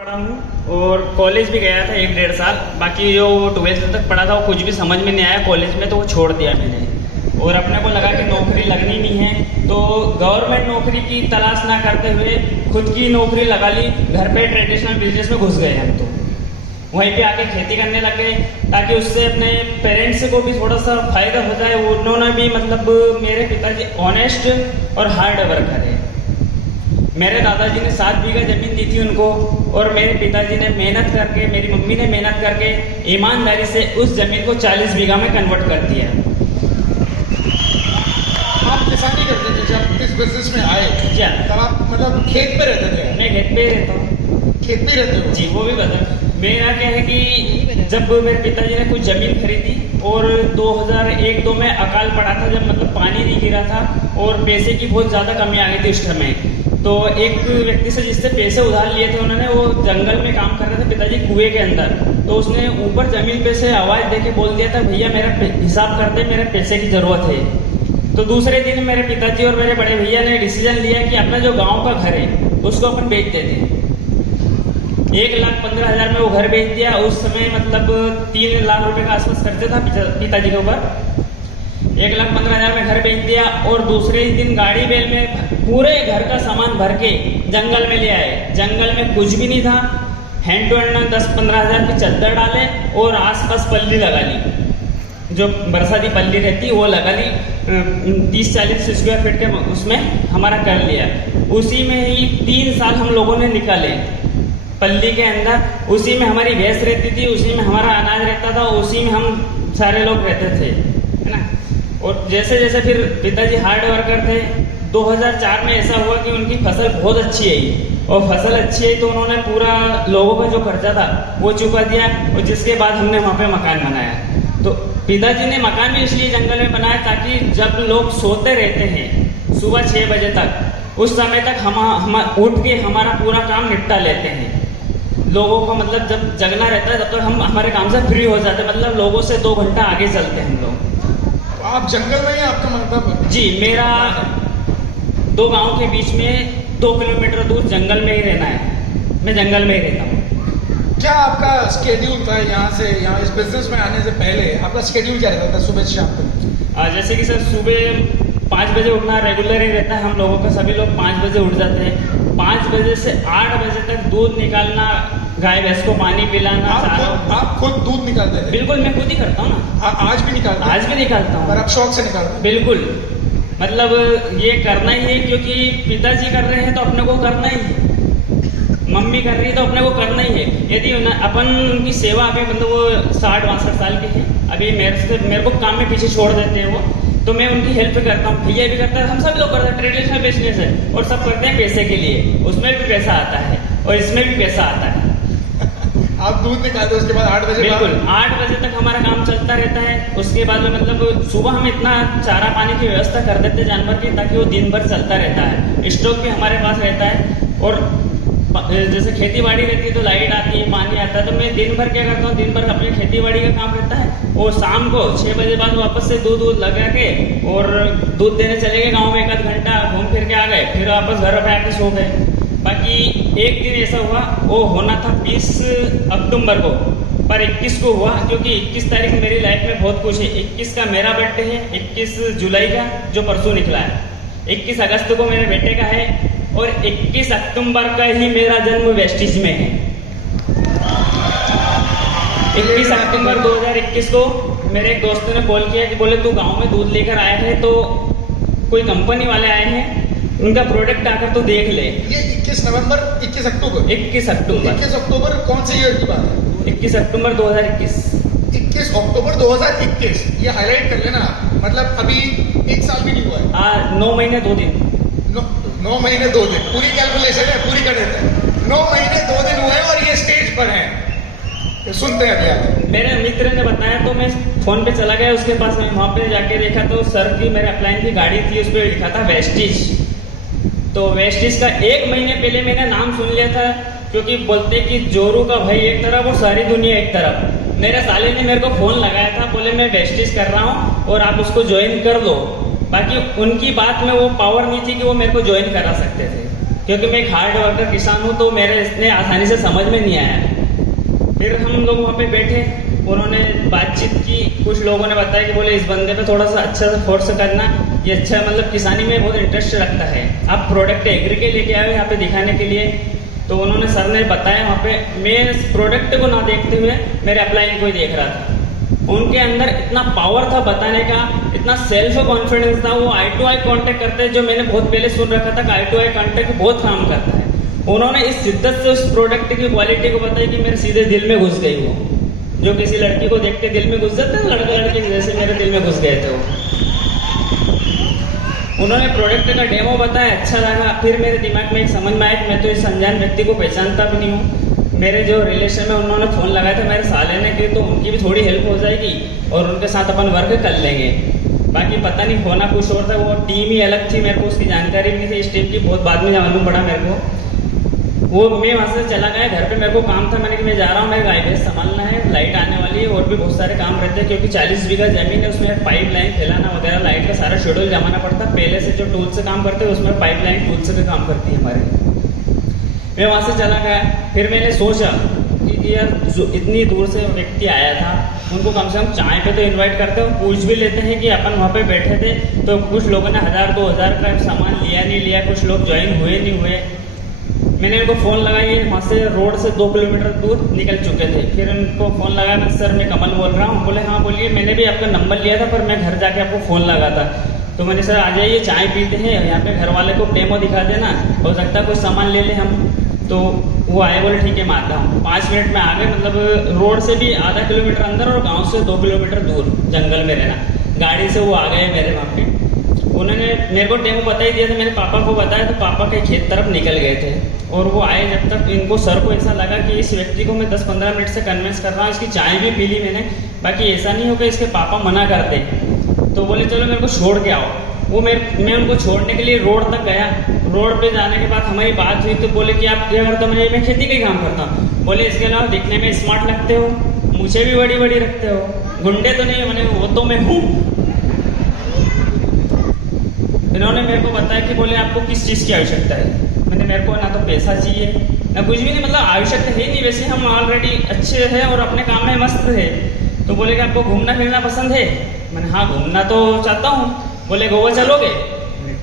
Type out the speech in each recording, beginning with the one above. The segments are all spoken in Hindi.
पढ़ा हूँ और कॉलेज भी गया था 1-1.5 साल। बाकी जो 12th तक पढ़ा था वो कुछ भी समझ में नहीं आया कॉलेज में, तो वो छोड़ दिया मैंने। और अपने को लगा कि नौकरी लगनी नहीं है, तो गवर्नमेंट नौकरी की तलाश ना करते हुए खुद की नौकरी लगा ली। घर पे ट्रेडिशनल बिजनेस में घुस गए हम, तो वहीं पे आके खेती करने लग गए ताकि उससे अपने पेरेंट्स को भी थोड़ा सा फायदा हो जाए। उन्होंने भी मतलब मेरे पिताजी ऑनेस्ट और हार्ड वर्कर है। मेरे दादाजी ने 7 बीघा जमीन दी थी उनको, और मेरे पिताजी ने मेहनत करके, मेरी मम्मी ने मेहनत करके ईमानदारी से उस जमीन को 40 बीघा में कन्वर्ट कर दिया। आप किसानी करते थे जब इस बिजनेस में आए? क्या तब आप मतलब खेत पे रहते थे? मैं खेत पे रहता हूँ। खेत पे रहते हो? जी, वो भी बता। मेरा क्या है कि जब मेरे पिताजी ने कुछ जमीन खरीदी और 2001-2 में अकाल पड़ा था, जब मतलब पानी नहीं गिरा था और पैसे की बहुत ज़्यादा कमी आ गई थी उस समय। तो एक व्यक्ति से जिससे पैसे उधार लिए थे उन्होंने, वो जंगल में काम कर रहे थे पिताजी कुएं के अंदर, तो उसने ऊपर जमीन पे से आवाज़ दे के बोल दिया था, भैया मेरा हिसाब कर दे, मेरे पैसे की ज़रूरत है। तो दूसरे दिन मेरे पिताजी और मेरे बड़े भैया ने डिसीजन लिया कि अपना जो गाँव का घर है उसको अपन बेच देते हैं। 1,15,000 में वो घर बेच दिया। उस समय मतलब 3 लाख रुपए का आसपास खर्चा था पिताजी के ऊपर। 1,15,000 में घर बेच दिया और दूसरे ही दिन गाड़ी बैल में पूरे घर का सामान भर के जंगल में ले आए। जंगल में कुछ भी नहीं था, हैंड टू हैंड 10-15 हज़ार की चद्दर डाले और आसपास पल्ली लगा ली, जो बरसाती पल्ली रहती वो लगा ली। 30-40 स्क्वायर फीट के उसमें हमारा कर लिया। उसी में ही 3 साल हम लोगों ने निकाले पल्ली के अंदर। उसी में हमारी भैंस रहती थी, उसी में हमारा अनाज रहता था, उसी में हम सारे लोग रहते थे, है ना। और जैसे जैसे फिर पिताजी हार्ड वर्कर थे, 2004 में ऐसा हुआ कि उनकी फसल बहुत अच्छी आई, और फसल अच्छी आई तो उन्होंने पूरा लोगों का जो खर्चा था वो चुका दिया। और जिसके बाद हमने वहाँ पे मकान बनाया। तो पिताजी ने मकान भी इसलिए जंगल में बनाया ताकि जब लोग सोते रहते हैं सुबह 6 बजे तक, उस समय तक हम उठ के हमारा पूरा काम निपटा लेते हैं। लोगों को मतलब जब जगना रहता है तब तो हम हमारे काम से फ्री हो जाते हैं, मतलब लोगों से 2 घंटा आगे चलते हैं हम लोग। तो आप जंगल में ही आपका मतलब? जी, मेरा 2 गांव के बीच में 2 किलोमीटर दूर जंगल में ही रहना है। मैं जंगल में ही रहता हूँ। क्या आपका स्केड्यूल था यहाँ से, यहाँ इस बिजनेस में आने से पहले आपका स्केड्यूल क्या रहता था सुबह से शाम तक? जैसे कि सर सुबह 5 बजे उठना रेगुलर ही रहता है हम लोगों का। सभी लोग 5 बजे उठ जाते हैं। 5 बजे से 8 बजे तक दूध निकालना, गाय भैंस को पानी पिलाना। आप खुद दूध निकालते थे? बिल्कुल, मैं खुद ही करता हूँ ना। आज भी निकालते हैं? आज भी निकालता हूँ। और आप शौक से निकालते हैं? बिल्कुल, मतलब ये करना ही है, क्योंकि पिताजी कर रहे हैं तो अपने को करना ही है, मम्मी कर रही है तो अपने को करना ही है। यदि अपन उनकी सेवा, अभी मतलब वो 60-62 साल के हैं, अभी मेरे को काम में पीछे छोड़ देते हैं वो, तो मैं उनकी हेल्प करता हूँ। भैया भी करता है, हम सब लोग करते हैं। ट्रेडिशनल बिजनेस है और सब करते हैं पैसे के लिए। उसमें भी पैसा आता है और इसमें भी पैसा आता है। आप दूध निकालते उसके बाद 8 बजे? बिल्कुल, 8 बजे तक हमारा काम चलता रहता है। उसके बाद में मतलब सुबह हम इतना चारा पानी की व्यवस्था कर देते हैं जानवर की, ताकि वो दिन भर चलता रहता है। स्टॉक भी हमारे पास रहता है। और जैसे खेती बाड़ी रहती है तो लाइट आती है, पानी आता है, तो मैं दिन भर क्या करता हूँ, दिन भर अपने खेती बाड़ी का काम रहता है। और शाम को 6 बजे बाद वापस से दूध लगा के और दूध देने चले गए गाँव में, 1 आध घंटा घूम फिर के आ गए, फिर वापस घर पे आके सो गए। बाकी एक दिन ऐसा हुआ, वो होना था 20 अक्टूबर को, पर 21 को हुआ, क्योंकि 21 तारीख मेरी लाइफ में बहुत कुछ है। 21 का मेरा बर्थडे है, 21 जुलाई का जो परसों निकला है, 21 अगस्त को मेरे बेटे का है, और 21 अक्टूबर का ही मेरा जन्म वेस्टिज में है। 21 अक्टूबर 2021 को मेरे एक दोस्त ने कॉल किया कि बोले तू गांव में दूध लेकर आया है, तो कोई कंपनी वाले आए हैं, उनका प्रोडक्ट आकर तो देख ले। ये 21 नवंबर, 21 अक्टूबर? 21 अक्टूबर। 21 अक्टूबर कौन से ईयर की बात है? 21 अक्टूबर 2021। 21 अक्टूबर 2021, ये हाईलाइट कर लेना। मतलब अभी 1 साल भी नहीं हुआ है। 9 महीने 2 दिन। 9 महीने 2 दिन, पूरी कैलकुलेशन है, पूरी कर देते हैं। 9 महीने 2 दिन हुए और ये स्टेज पर है। तो सुनते हैं अभी आप। मेरे मित्र ने बताया तो मैं फोन पे चला गया उसके पास में। वहाँ पे जाके देखा तो सर की, मेरे अपलाइन की गाड़ी थी, उस पर लिखा था वेस्टिज। तो वेस्टिज का 1 महीने पहले मैंने नाम सुन लिया था, क्योंकि बोलते कि जोरू का भाई एक तरफ और सारी दुनिया एक तरफ। मेरे साले ने मेरे को फोन लगाया था, बोले मैं वेस्टिज कर रहा हूँ और आप उसको ज्वाइन कर लो। बाकी उनकी बात में वो पावर नहीं थी कि वो मेरे को ज्वाइन करा सकते थे, क्योंकि मैं एक हार्ड वर्कर किसान हूँ, तो मेरे इतने आसानी से समझ में नहीं आया। फिर हम लोग वहाँ पे बैठे, उन्होंने बातचीत की, कुछ लोगों ने बताया कि बोले इस बंदे पे थोड़ा सा अच्छा सा फोर्स करना, ये अच्छा मतलब किसानी में बहुत इंटरेस्ट रखता है, आप प्रोडक्ट एग्री के लेके आए यहाँ पे दिखाने के लिए। तो उन्होंने सर ने बताया वहाँ पे, मैं इस प्रोडक्ट को ना देखते हुए मेरे अपलाइन को ही देख रहा था। उनके अंदर इतना पावर था बताने का, इतना सेल्फ कॉन्फिडेंस था, वो आई टू आई कॉन्टेक्ट करते हैं, जो मैंने बहुत पहले सुन रखा था कि आई टू आई कॉन्टेक्ट बहुत काम करता है। उन्होंने इस शिद्दत से उस प्रोडक्ट की क्वालिटी को बताई कि मेरे सीधे दिल में घुस गई वो, जो किसी लड़की को देख के दिल में घुस जाते हैं, लड़का लड़की जैसे मेरे दिल में घुस गए थे वो। उन्होंने प्रोडक्ट का डेमो बताया, अच्छा लगा। फिर मेरे दिमाग में एक समझ में आया कि मैं तो इस अनजान व्यक्ति को पहचानता भी नहीं हूँ। मेरे जो रिलेशन में उन्होंने फ़ोन लगाया था मेरे साले ने कि तो उनकी भी थोड़ी हेल्प हो जाएगी और उनके साथ अपन वर्क कर लेंगे। बाकी पता नहीं होना कुछ और था, वो टीम ही अलग थी, मेरे को उसकी जानकारी भी नहीं थी इस टीम की, बहुत बाद में मालूम पड़ा मेरे को। वो मैं वहाँ से चला गया, घर पे मेरे को काम था, मैंने कि मैं जा रहा हूँ, मेरे गाय भैंस संभालना है, लाइट आने वाली है, और भी बहुत सारे काम रहते हैं क्योंकि 40 बीघा जमीन है, उसमें पाइप लाइन फैलाना वगैरह, लाइट का सारा शेड्यूल जमाना पड़ता है। पहले से जो टूल से काम करते हैं उसमें पाइप लाइन टूल से भी काम करती है हमारे। मैं वहाँ से चला गया, फिर मैंने सोचा कि यार जो इतनी दूर से व्यक्ति आया था, उनको कम से कम चाय पे तो इनवाइट करते हैं, पूछ भी लेते हैं कि अपन वहाँ पे बैठे थे तो कुछ लोगों ने 1000-2000 का सामान लिया नहीं लिया, कुछ लोग ज्वाइन हुए नहीं हुए। मैंने इनको फ़ोन लगाई, वहाँ से रोड से 2 किलोमीटर दूर निकल चुके थे। फिर उनको फ़ोन लगाया, मैं सर मैं कमल बोल रहा हूँ। बोले हाँ बोलिए, मैंने भी आपका नंबर लिया था पर मैं घर जाके आपको फ़ोन लगा था। तो मैंने सर आ जाइए चाय पीते हैं, यहाँ पे घर वाले को डेमो दिखा देना, हो सकता है कुछ सामान ले लें हम। तो वो आए, बोले ठीक है मैं आता हूँ। 5 मिनट में आ गए, मतलब रोड से भी आधा किलोमीटर अंदर और गाँव से 2 किलोमीटर दूर जंगल में रहना। गाड़ी से वो आ गए मेरे वहाँ पे। उन्होंने मेरे को डेमो बता ही दिया था, मेरे पापा को बताया तो पापा के खेत तरफ निकल गए थे। और वो आए, जब तक इनको सर को ऐसा लगा कि इस व्यक्ति को मैं 10-15 मिनट से कन्विंस कर रहा हूँ, इसकी चाय भी पी ली मैंने, बाकी ऐसा नहीं हो कि इसके पापा मना कर दे। तो बोले चलो मेरे को छोड़ के आओ। वो मैं उनको छोड़ने के लिए रोड तक गया। रोड पे जाने के बाद हमारी बात हुई तो बोले कि आप क्या करते हो? मैं खेती का ही काम करता हूँ। बोले इसके अलावा दिखने में स्मार्ट लगते हो, मुझे भी बड़ी बड़ी रखते हो, गुंडे तो नहीं हो? मैंने वो तो मैं हूँ। इन्होंने मेरे को बताया कि बोले आपको किस चीज़ की आवश्यकता है? मैंने मेरे को ना तो पैसा चाहिए ना कुछ भी नहीं, मतलब आवश्यकता है नहीं, वैसे हम ऑलरेडी अच्छे हैं और अपने काम में मस्त है। तो बोले कि आपको घूमना फिरना पसंद है? मैंने हाँ घूमना तो चाहता हूँ। बोले गोवा चलोगे?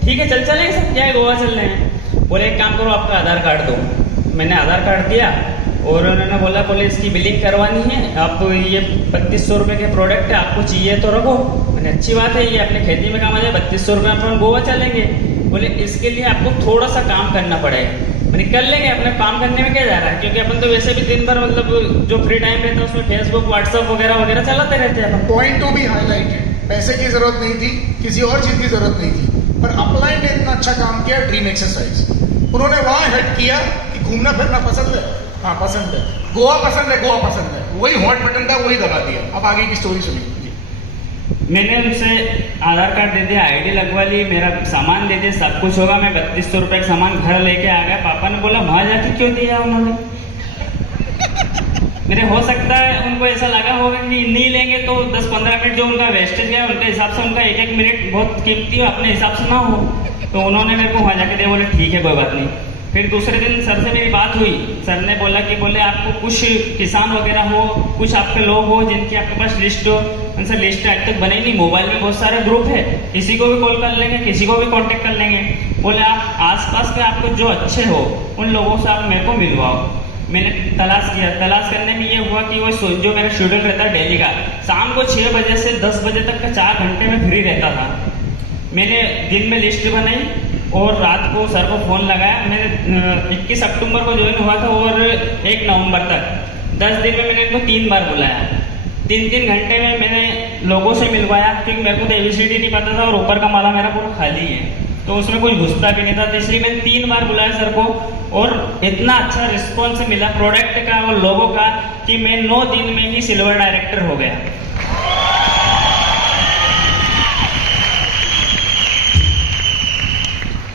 ठीक है चल चलेंगे सर, क्या है गोवा चल रहे हैं। बोले एक काम करो आपका आधार कार्ड दो। मैंने आधार कार्ड दिया और उन्होंने बोले इसकी बिलिंग करवानी है, आप ये 3200 रुपये के प्रोडक्ट है, आपको चाहिए तो रखो। मैंने अच्छी बात है, ये अपने खेती में काम आ जाए, 3200 रुपये में अपन गोवा चलेंगे। बोले इसके लिए आपको थोड़ा सा काम करना पड़ेगा। मैंने कर लेंगे, अपने काम करने में क्या जा रहा है, क्योंकि अपन तो वैसे भी दिन भर मतलब जो फ्री टाइम रहता है उसमें फेसबुक व्हाट्सअप वगैरह वगैरह चलाते रहते हैं अपन। पॉइंट टू बी हाईलाइटेड, पैसे की जरूरत नहीं थी, किसी और चीज की जरूरत नहीं थी, पर अपलाइन ने इतना अच्छा काम किया, ड्रीम एक्सरसाइज। उन्होंने वहां हेड किया कि घूमना फिरना पसंद है, हाँ पसंद है, गोवा पसंद है, गोवा पसंद है, वही हॉट बटन था, वही दबा दिया। अब आगे की स्टोरी सुनिए। मैंने उनसे आधार कार्ड दे दिया, आईडी लगवा ली, मेरा सामान दे दिया, सब कुछ होगा। मैं 3200 रुपये का सामान घर लेके आ गया। पापा ने बोला वहां जाके क्यों दिया उन्होंने? मेरे हो सकता है उनको ऐसा लगा होगा कि नहीं लेंगे तो 10-15 मिनट जो उनका वेस्टेज गया, उनके हिसाब से उनका 1-1 मिनट बहुत कीमती हो, अपने हिसाब से ना हो। तो उन्होंने मेरे को वहाँ जाके दिया। बोले ठीक है कोई बात नहीं। फिर दूसरे दिन सर से मेरी बात हुई। सर ने बोला कि बोले आपको कुछ किसान वगैरह हो, कुछ आपके लोग हो जिनकी आपके पास लिस्ट हो। उनसे लिस्ट आज तक बनी नहीं, मोबाइल में बहुत सारे ग्रुप है, किसी को भी कॉल कर लेंगे, किसी को भी कांटेक्ट कर लेंगे। बोले आप आसपास के आपको जो अच्छे हो उन लोगों से आप मेरे को मिलवाओ। मैंने तलाश किया, तलाश करने में ये हुआ कि वो जो मेरा शेड्यूल रहता है डेली का, शाम को 6 बजे से 10 बजे तक का 4 घंटे में फ्री रहता था। मैंने दिन में लिस्ट बनाई और रात को सर को फ़ोन लगाया। मैंने 21 अक्टूबर को ज्वाइन हुआ था और 1 नवंबर तक 10 दिन में मैंने इनको 3 बार बुलाया। 3-3 घंटे में मैंने लोगों से मिलवाया, क्योंकि मेरे को तो ABCD नहीं पता था और ऊपर का माला मेरा पूरा खाली है, तो उसमें कुछ घुसता भी नहीं था। तो इसलिए मैंने 3 बार बुलाया सर को और इतना अच्छा रिस्पॉन्स मिला प्रोडक्ट का और लोगों का कि मैं 9 दिन में ही सिल्वर डायरेक्टर हो गया।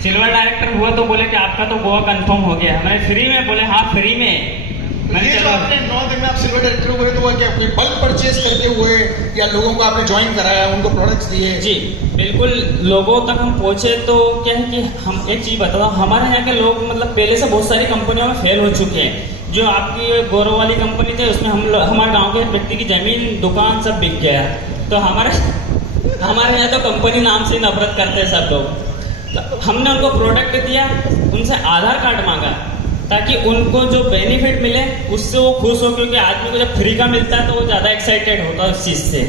सिल्वर डायरेक्टर हुआ तो बोले कि आपका तो गोवा कंफर्म हो गया। मैंने फ्री में? बोले हाँ फ्री में। मैंने ये जो चलो आपने आपने 9 दिन में आप सिल्वर डायरेक्टर हुए तो क्या कोई बल्क परचेज करके हुए या लोगों को आपने ज्वाइन कराया, उनको प्रोडक्ट्स दिए? जी बिल्कुल, लोगों तक हम पहुंचे तो क्या है कि हम एक चीज बताओ, हमारे यहाँ के लोग मतलब पहले से बहुत सारी कंपनियों में फेल हो चुके हैं। जो आपकी गौरव वाली कंपनी थी उसमें हमारे गांव के एक व्यक्ति की जमीन दुकान सब बिक गया। तो हमारे यहाँ तो कंपनी नाम से नफरत करते हैं सब लोग। तो हमने उनको प्रोडक्ट दिया, उनसे आधार कार्ड मांगा ताकि उनको जो बेनिफिट मिले उससे वो खुश हो, क्योंकि आदमी को जब फ्री का मिलता है तो वो ज़्यादा एक्साइटेड होता है उस चीज़ से।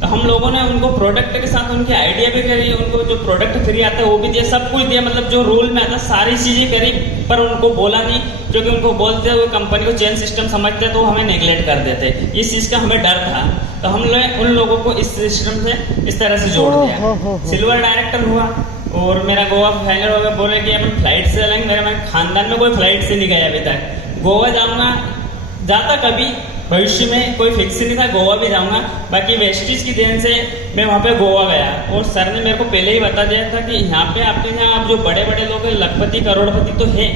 तो हम लोगों ने उनको प्रोडक्ट के साथ उनकी आइडिया भी करी, उनको जो प्रोडक्ट फ्री आता है वो भी दिया, सब कुछ दिया, मतलब जो रूल में आता सारी चीज़ें करी, पर उनको बोला नहीं, क्योंकि उनको बोलते वो कंपनी को चेन सिस्टम समझते तो वो हमें नेग्लेक्ट कर देते। इस चीज़ का हमें डर था, तो हम लोग उन लोगों को इस सिस्टम से इस तरह से जोड़ दिया। सिल्वर डायरेक्टर हुआ और मेरा गोवा फाइनल हो गया। बोले कि अपन फ्लाइट से चलेंगे, मेरे खानदान में कोई फ्लाइट से नहीं गया अभी तक। गोवा जाऊँगा, जाता कभी भविष्य में कोई फिक्स नहीं था, गोवा भी जाऊंगा। बाकी वेस्टिज की देन से मैं वहाँ पे गोवा गया और सर ने मेरे को पहले ही बता दिया था कि यहाँ पे आपके यहाँ आप जो बड़े बड़े लोग हैं, लखपति करोड़पति तो हैं,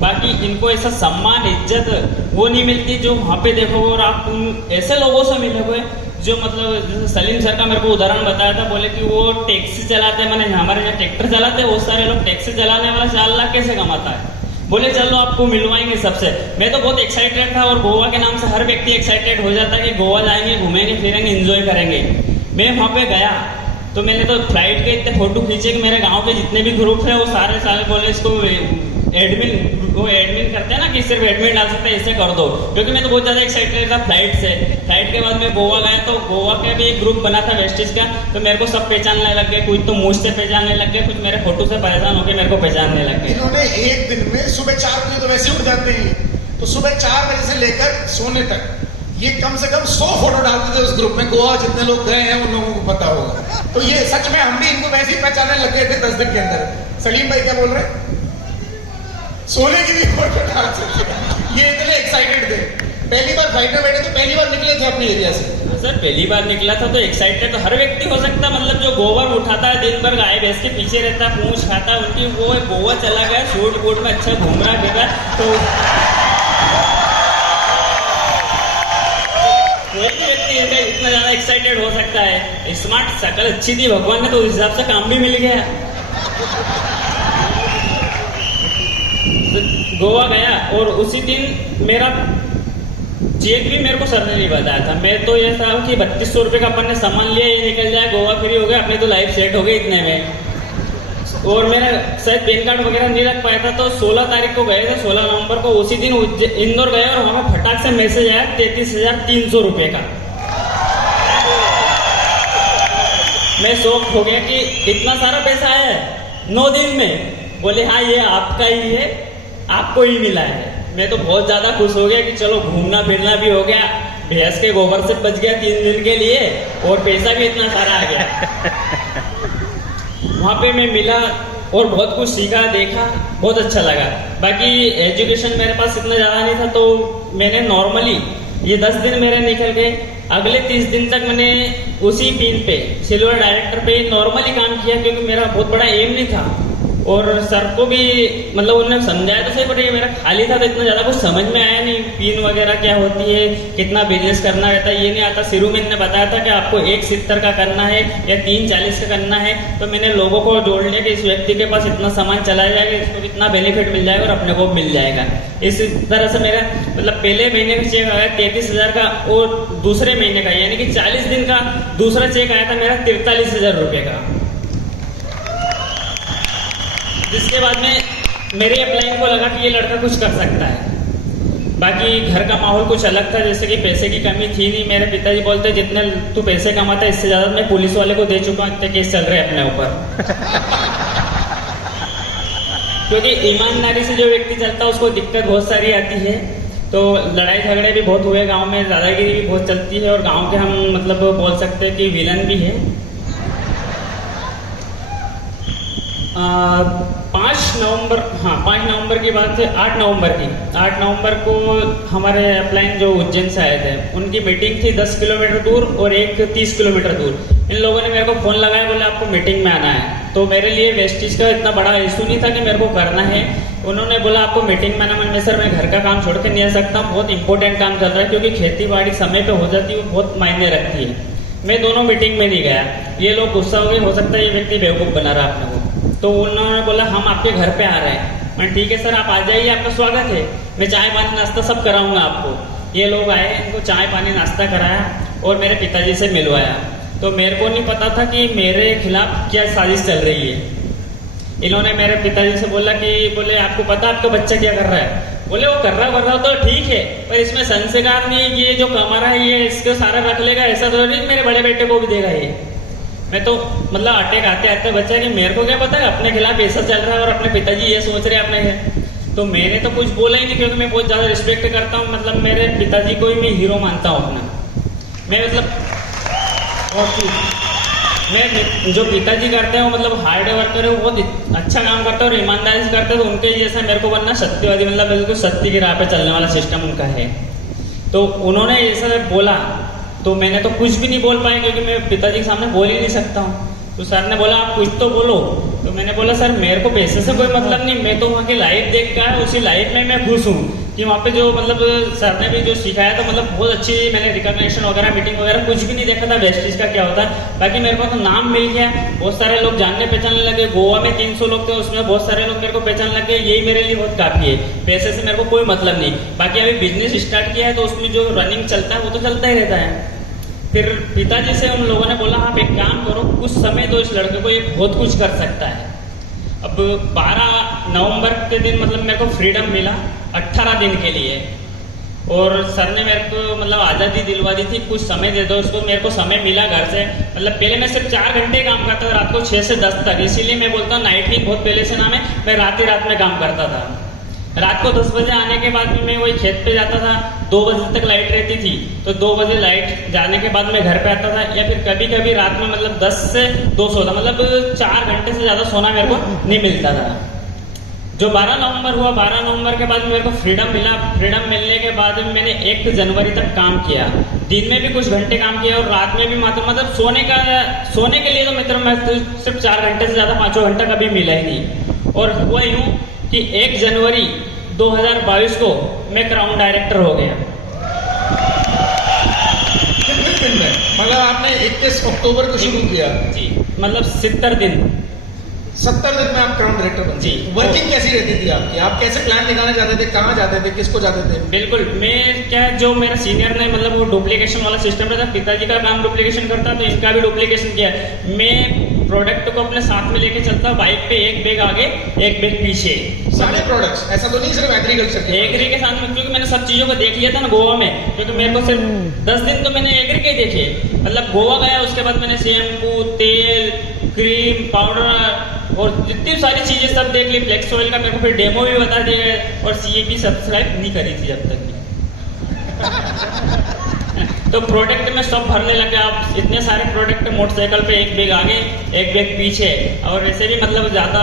बाकी इनको ऐसा सम्मान इज्जत वो नहीं मिलती जो वहाँ पे देखोगे। और आप उन ऐसे लोगों से मिलोगे जो मतलब जैसे सलीम सर का मेरे को उदाहरण बताया था, बोले कि वो टैक्सी चलाते हैं, मैंने हमारे यहाँ ट्रैक्टर चलाते हैं, बहुत सारे लोग टैक्सी चलाने वाला 4 लाख कैसे कमाता है। बोले चलो आपको मिलवाएंगे सबसे। मैं तो बहुत एक्साइटेड था और गोवा के नाम से हर व्यक्ति एक्साइटेड हो जाता है कि गोवा जाएंगे, घूमेंगे फिरेंगे, एंजॉय करेंगे। मैं वहाँ पे गया तो मैंने तो फ्लाइट के इतने फोटो खींचे कि मेरे गांव के जितने भी ग्रुप है वो सारे बोले इसको एडमिन करते हैं ना कि सिर्फ एडमिन डाल सकते हैं, इसे कर दो। क्योंकि मैं तो बहुत ज़्यादा एक्साइटेड था फ्लाइट से। फ्लाइट के बाद मैं गोवा गया तो गोवा का भी एक ग्रुप बना था वेस्टिज का, तो मेरे को सब पहचानने लग गए, कुछ तो मुझ से पहचानने लग गए, कुछ मेरे फोटो से परेशान होकर मेरे को पहचानने लग गए। इन्होंने एक दिन में सुबह 4 बजे तो वैसे उठ जाते हैं, तो सुबह 4 बजे से लेकर सोने तक ये कम से कम 100 फोटो डालते थे उस ग्रुप में। गोवा जितने लोग गए हैं उन लोगों को पता होगा। तो ये सच में हम भी इनको वैसे ही पहचानने लग गए थे 10 दिन के अंदर। सलीम भाई क्या बोल रहे हैं? सोने की भी फोटो डालते थे, ये इतने एक्साइटेड थे। पहली बार फ्लाइट में बैठे तो पहली बार निकले थे अपने एरिया से। सर पहली बार निकला था तो एक्साइटेड तो हर व्यक्ति हो सकता, मतलब जो गोबर उठाता है दिन भर गाय भैंस के पीछे रहता है, पूंछ खाता है उनकी, वो गोवा चला गया शूट वूट में अच्छा घूम रहा फिर रहा, तो कोई भी व्यक्ति इतना ज्यादा एक्साइटेड हो सकता है। स्मार्ट शक्ल अच्छी थी भगवान ने तो उस हिसाब से काम भी मिल गया। तो गोवा गया और उसी दिन मेरा चेक भी मेरे को सर ने नहीं बताया था। मैं तो ये था कि 3200 रुपये का अपन ने सामान लिया, ये निकल जाए, गोवा फ्री हो गया, अपनी तो लाइफ सेट हो गई इतने में। और मेरा शायद पैन कार्ड वगैरह नहीं रख पाया था, तो 16 तारीख को गए थे, 16 नवंबर को। उसी दिन इंदौर गए और वहां फटाक से मैसेज आया 33,300 रुपये का। मैं शौक हो गया कि इतना सारा पैसा आया है 9 दिन में। बोले हाँ ये आपका ही है, आपको ही मिला है। मैं तो बहुत ज्यादा खुश हो गया कि चलो घूमना फिरना भी हो गया, भैंस के गोबर से बच गया 3 दिन के लिए और पैसा भी इतना सारा आ गया। वहाँ पे मैं मिला और बहुत कुछ सीखा, देखा, बहुत अच्छा लगा। बाकी एजुकेशन मेरे पास इतना ज़्यादा नहीं था, तो मैंने नॉर्मली ये 10 दिन मेरे निकल गए। अगले 30 दिन तक मैंने उसी पिन पे सिल्वर डायरेक्टर पे नॉर्मली काम किया, क्योंकि मेरा बहुत बड़ा एम नहीं था। और सर को भी मतलब उन्होंने समझाया तो सही, पर ये मेरा खाली था तो इतना ज़्यादा कुछ समझ में आया नहीं। पिन वगैरह क्या होती है, कितना बिजनेस करना रहता है, ये नहीं आता। शुरू में इन्होंने बताया था कि आपको 170 का करना है या 340 का करना है, तो मैंने लोगों को जोड़ लिया कि इस व्यक्ति के पास इतना सामान चला जाएगा, इसको इतना बेनिफिट मिल जाएगा और अपने को मिल जाएगा। इस तरह से मेरा मतलब पहले महीने का चेक आया 33,000 का और दूसरे महीने का यानी कि 40 दिन का दूसरा चेक आया था मेरा 43,000 रुपये का। जिसके बाद में मेरे अपलाइन को लगा कि ये लड़का कुछ कर सकता है। बाकी घर का माहौल कुछ अलग था, जैसे कि पैसे की कमी थी नहीं। मेरे पिताजी बोलते जितने तू पैसे कमाता है इससे ज़्यादा मैं पुलिस वाले को दे चुका हूँ, इतने केस चल रहे हैं अपने ऊपर। क्योंकि ईमानदारी से जो व्यक्ति चलता है उसको दिक्कत बहुत सारी आती है, तो लड़ाई झगड़े भी बहुत हुए गाँव में, दादागिरी भी बहुत चलती है और गाँव के हम मतलब बोल सकते हैं कि विलन भी है। 5 नवंबर की बात है। 8 नवंबर को हमारे अपलाइन जो उज्जैन से आए थे, उनकी मीटिंग थी 10 किलोमीटर दूर और एक 30 किलोमीटर दूर। इन लोगों ने मेरे को फ़ोन लगाया, बोले आपको मीटिंग में आना है। तो मेरे लिए वेस्टेज का इतना बड़ा इशू नहीं था कि मेरे को करना है। उन्होंने बोला आपको मीटिंग में आना। मैंने सर मैं घर का काम छोड़ के नहीं आ सकता, बहुत इंपॉर्टेंट काम चल रहा है, क्योंकि खेती बाड़ी समय पे हो जाती है, वो बहुत मायने रखती है। मैं दोनों मीटिंग में नहीं गया। ये लोग गुस्सा हो गए, हो सकता है ये व्यक्ति बेवकूफ़ बना रहा अपने को। तो उन्होंने बोला हम आपके घर पे आ रहे हैं। मैं ठीक है सर आप आ जाइए, आपका स्वागत है, मैं चाय पानी नाश्ता सब कराऊंगा आपको। ये लोग आए, इनको चाय पानी नाश्ता कराया और मेरे पिताजी से मिलवाया। तो मेरे को नहीं पता था कि मेरे खिलाफ क्या साजिश चल रही है। इन्होंने मेरे पिताजी से बोला कि बोले आपको पता आपका बच्चा क्या कर रहा है? बोले वो कर रहा तो ठीक है, पर इसमें संस्कार नहीं है, ये जो कमा रहा है ये इसको सारा रख लेगा, ऐसा तो नहीं मेरे बड़े बेटे को भी देगा ये। मैं तो मतलब अटैक आते आते बच्चा कि मेरे को क्या पता है अपने खिलाफ ऐसा चल रहा है और अपने पिताजी ये सोच रहे हैं अपने। तो मैंने तो कुछ बोला ही नहीं, क्योंकि मैं बहुत ज़्यादा रिस्पेक्ट करता हूँ, मतलब मेरे पिताजी को ही मैं हीरो मानता हूँ अपना। मैं मतलब मैं जो पिताजी करते हैं वो मतलब हार्ड वर्कर है, वो बहुत अच्छा काम करते हैं और ईमानदारी से करते हैं। तो उनके जैसा मेरे को बनना सत्यवादी, मतलब बिल्कुल सत्य की राह पे चलने वाला सिस्टम उनका है। तो उन्होंने ऐसा बोला तो मैंने तो कुछ भी नहीं बोल पाया, क्योंकि मैं पिताजी के सामने बोल ही नहीं सकता हूँ। तो सर ने बोला आप कुछ तो बोलो। तो मैंने बोला सर मेरे को पैसे से कोई मतलब नहीं, मैं तो वहाँ की लाइफ देख कर है, उसी लाइफ में मैं खुश हूँ कि वहाँ पे जो मतलब सर ने भी जो सिखाया था मतलब बहुत अच्छी, मैंने रिकॉग्निशन वगैरह मीटिंग वगैरह कुछ भी नहीं देखा था वेस्टेज का क्या होता है। बाकी मेरे को तो नाम मिल गया, बहुत सारे लोग जानने पहचानने लगे। गोवा में 300 लोग थे, उसमें बहुत सारे लोग मेरे को पहचानने लगे, यही मेरे लिए बहुत काफ़ी है। पैसे से मेरे को कोई मतलब नहीं। बाकी अभी बिजनेस स्टार्ट किया है तो उसमें जो रनिंग चलता है वो तो चलता ही रहता है। फिर पिताजी से उन लोगों ने बोला आप एक काम करो, कुछ समय दो इस लड़के को, ये बहुत कुछ कर सकता है। अब 12 नवंबर के दिन मतलब मेरे को फ्रीडम मिला 18 दिन के लिए, और सर ने मेरे को मतलब आज़ादी दिलवा दी थी, कुछ समय दे दो उसको। मेरे को समय मिला घर से, मतलब पहले मैं सिर्फ 4 घंटे काम करता था रात को 6 से 10 तक, इसीलिए मैं बोलता हूँ नाइट किंग बहुत पहले से नाम है। मैं रात ही रात में काम करता था। रात को 10 बजे आने के बाद मैं वही खेत पे जाता था, 2 बजे तक लाइट रहती थी, तो 2 बजे लाइट जाने के बाद मैं घर पे आता था, या फिर कभी कभी रात में मतलब 10 से 2 सोता, मतलब 4 घंटे से ज़्यादा सोना मेरे को नहीं मिलता था। जो 12 नवंबर हुआ, 12 नवंबर के बाद मेरे को फ्रीडम मिला। फ्रीडम मिलने के बाद मैंने 1 जनवरी तक काम किया। दिन में भी कुछ घंटे काम किया और रात में भी मतलब सोने के लिए तो मित्र मैं सिर्फ 4 घंटे से ज़्यादा 5 घंटा कभी मिला ही नहीं। और हुआ यूँ कि 1 जनवरी 2022 को मैं क्राउन डायरेक्टर हो गया। कितने दिन में? मतलब आपने 21 अक्टूबर को शुरू किया जी, मतलब 70 दिन 70 दिन में आप क्राउन डायरेक्टर बन जी। वर्किंग कैसी रहती थी आपकी? आप कैसे प्लान दिखाने जाते थे, कहाँ जाते थे, किसको जाते थे? बिल्कुल, मैं क्या जो मेरा सीनियर ने मतलब वो डुप्लीकेशन वाला सिस्टम रहता, पिताजी का काम डुप्लीकेशन करता तो इनका भी डुप्लीकेशन किया। मैं प्रोडक्ट को अपने साथ में लेके चलता, बाइक पे 1 बैग आगे 1 बैग पीछे, सारे प्रोडक्ट्स, ऐसा तो नहीं सिर्फ एग्रीकल्चर के? एग्री के साथ में, क्योंकि मैंने सब चीज़ों को देख लिया था ना गोवा में, क्योंकि मेरे को सिर्फ 10 दिन तो मैंने एग्री के देखे। मतलब गोवा गया, उसके बाद मैंने शैम्पू, तेल, क्रीम, पाउडर और जितनी सारी चीज़ें सब देख ली। फ्लेक्स ऑयल का मेरे को फिर डेमो भी बता दिया गया, और CAP सब्सक्राइब नहीं करी थी जब तक। तो प्रोडक्ट में सब भरने लगे। आप इतने सारे प्रोडक्ट मोटरसाइकिल पे 1 बैग आगे 1 बैग पीछे, और ऐसे भी मतलब ज़्यादा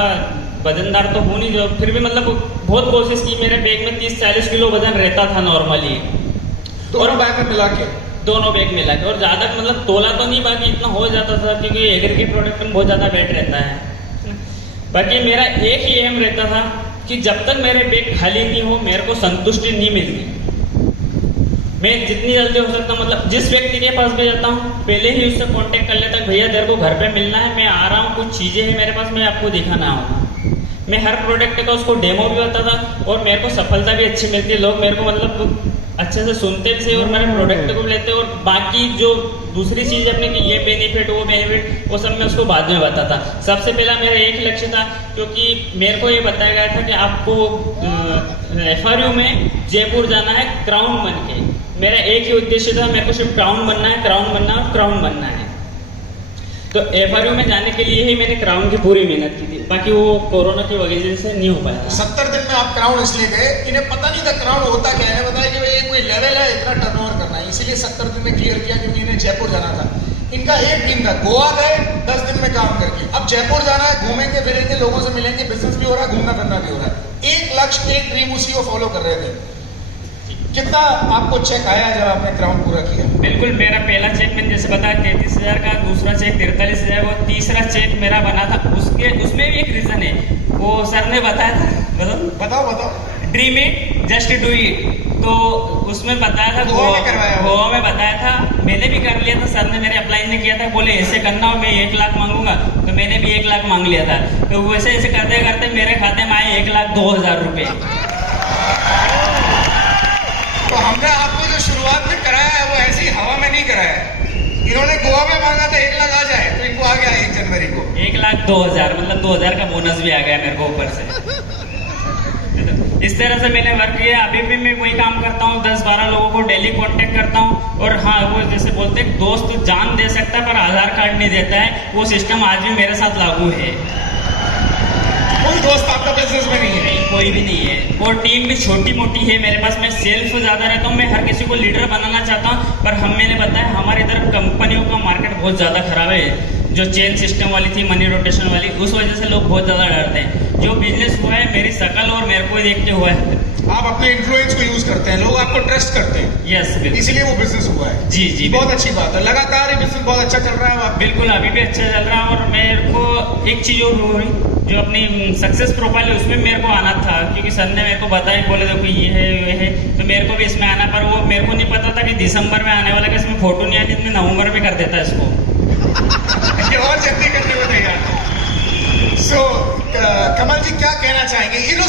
वजनदार तो हूँ नहीं, जो फिर भी मतलब बहुत कोशिश की। मेरे बैग में 30-40 किलो वजन रहता था नॉर्मली, दोनों बैग में मिला के? दोनों बैग मिला के। और ज़्यादा मतलब तोला तो नहीं, बाकी इतना हो जाता था, क्योंकि एग्री के प्रोडक्ट में बहुत ज़्यादा वेट रहता है। बाकी मेरा एक ही एम रहता था कि जब तक मेरे बैग खाली नहीं हो मेरे को संतुष्टि नहीं मिलती। मैं जितनी जल्दी हो सकता मतलब जिस व्यक्ति के पास भी जाता हूँ पहले ही उससे कांटेक्ट कर लेता, भैया तेरे को घर पे मिलना है, मैं आ रहा हूँ, कुछ चीज़ें हैं मेरे पास, मैं आपको दिखाना आऊँगा। मैं हर प्रोडक्ट का उसको डेमो भी होता था, और मेरे को सफलता भी अच्छी मिलती है। लोग मेरे को मतलब अच्छे से सुनते भी थे और मेरे प्रोडक्ट को भी लेते, और बाकी जो दूसरी चीज़ अपने की ये बेनिफिट वो बेनिफिट वो सब मैं उसको बाद में बताता। सबसे पहला मेरा एक लक्ष्य था, क्योंकि मेरे को ये बताया गया था कि आपको FRU में जयपुर जाना है क्राउन बन के। मेरा एक ही उद्देश्य था, मेरे को सिर्फ क्राउन बनना है, क्राउन बनना है, क्राउन बनना है। तो FRU में जाने के लिए ही मैंने क्राउन की पूरी मेहनत की थी, बाकी वो कोरोना की वजह से नहीं हो पाया। 70 दिन में आप क्राउन इसलिए गए, इन्हें पता नहीं था क्राउन होता क्या है। बताया कि भाई कोई लेवल है, इतना टर्नओवर करना है, इसीलिए 70 दिन में क्लियर किया, क्योंकि इन्हें जयपुर जाना था। इनका एक ड्रीम था, गोवा गए 10 दिन में काम करके, अब जयपुर जाना है, घूमेंगे फिरेंगे, लोगों से मिलेंगे, बिजनेस भी हो रहा है, घूमना फिरना भी हो रहा है। एक लक्ष्य, एक ड्रीम, उसी को फॉलो कर रहे थे। कितना आपको चेक आया जब आपने क्राउन पूरा किया? बिल्कुल, मेरा पहला चेक मैंने जैसे बताया 33,000 का, दूसरा चेक 43,000 और तीसरा चेक मेरा बना था। उसमें भी एक रीज़न है, वो सर ने बताया था, बताओ बताओ। Dream it just do it, तो उसमें बताया था, गोवा में करवाया, गोवा में बताया था, मैंने भी कर लिया था। सर ने मेरे अप्लाई ने किया था, बोले ऐसे करना हो, मैं 1 लाख मांगूंगा, तो मैंने भी 1 लाख मांग लिया था। तो वैसे ऐसे करते करते मेरे खाते में आए 1,02,000 रुपये। तो हमने आपको जो शुरुआत में कराया है वो ऐसी हवा में नहीं कराया है। इन्होंने गोवा में मांगा था 1 लाख आ जाए, तो इनको आ गया 1 जनवरी को 1,02,000, मतलब 2,000 का बोनस भी आ गया मेरे को ऊपर से। इस तरह से मैंने वर्क किया। अभी भी मैं वही काम करता हूँ, 10-12 लोगों को डेली कांटेक्ट करता हूँ। और हाँ, वो जैसे बोलते हैं दोस्त जान दे सकता है पर आधार कार्ड नहीं देता है, वो सिस्टम आज भी मेरे साथ लागू है। कोई दोस्त आपका बिजनेस में नहीं है? नहीं, कोई भी नहीं है। और टीम भी छोटी मोटी है मेरे पास। मैं सेल्फ ज़्यादा रहता हूँ, मैं हर किसी को लीडर बनाना चाहता हूँ, पर मैंने बताया हमारी तरफ कंपनियों का मार्केट बहुत ज़्यादा खराब है। जो चेन सिस्टम वाली थी, मनी रोटेशन वाली, उस वजह से लोग बहुत ज़्यादा डरते हैं। जो बिजनेस हुआ है मेरी शकल और मेरे को देखते हुआ है। आप अपने इन्फ्लुएंस को यूज करते हैं, लोग आपको ट्रस्ट करते हैं। यस, बिल्कुल, इसीलिए वो बिजनेस हुआ है। जी जी, बहुत अच्छी बात है। लगातार ये बिजनेस बहुत अच्छा चल रहा है आप? बिल्कुल, अभी भी अच्छा चल रहा है। और मेरे को एक चीज़ और हुई, जो अपनी सक्सेस प्रोफाइल है उसमें मेरे को आना था, क्योंकि सर ने मेरे को बताया, बोले देखो ये है ये है, तो मेरे को भी इसमें आना। पर वो मेरे को नहीं पता था कि दिसंबर में आने वाला, कि इसमें फोटो नहीं आती, मैं नवंबर में कर देता इसको। ये और जल्दी करने को तैयार। सो कमल जी क्या कहना चाहेंगे?